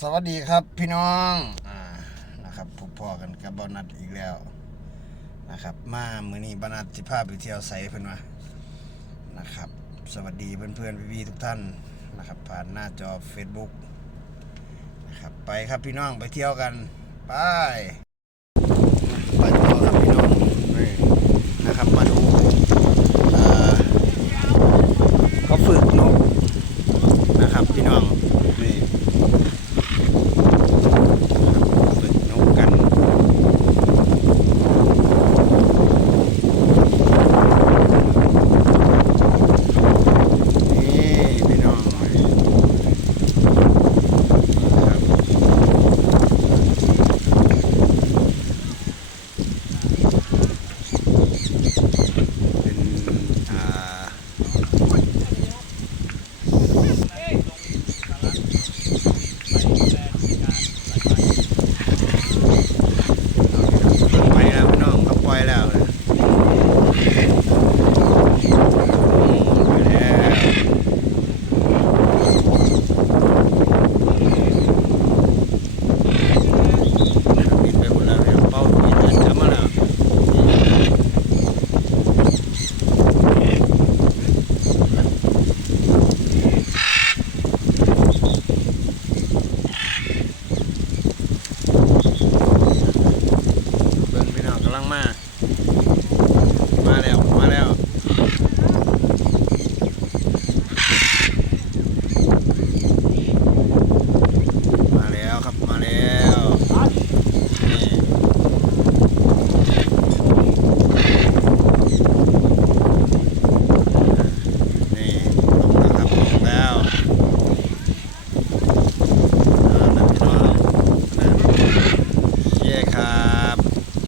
สวัสดีครับพี่น้องอ่านะครับพบพ่อกันกับบอนัดอีกแล้วนะครับ มามื้อนี้บอนัดสิพาพไปเที่ยวไสเพิ่นว่านะครับ สวัสดีเพื่อนๆพี่ๆทุกท่านนะครับ ผ่านหน้าจอ Facebook นะครับไปครับพี่น้องไปเที่ยวกันไปไปต่อครับพี่น้องนะครับมาดูเอ่อเขาฝึกนกนะครับพี่น้องนี่ ฝึกนกกันนี่พี่น้องครับเป็นอ่าไปแล้วพี่น้องเขาปล่อยแล้วนะไปแล้วบินไปหมดแล้วเนี่ยเป้าบินเดินกลับมาแล้วเบิ่ง พี่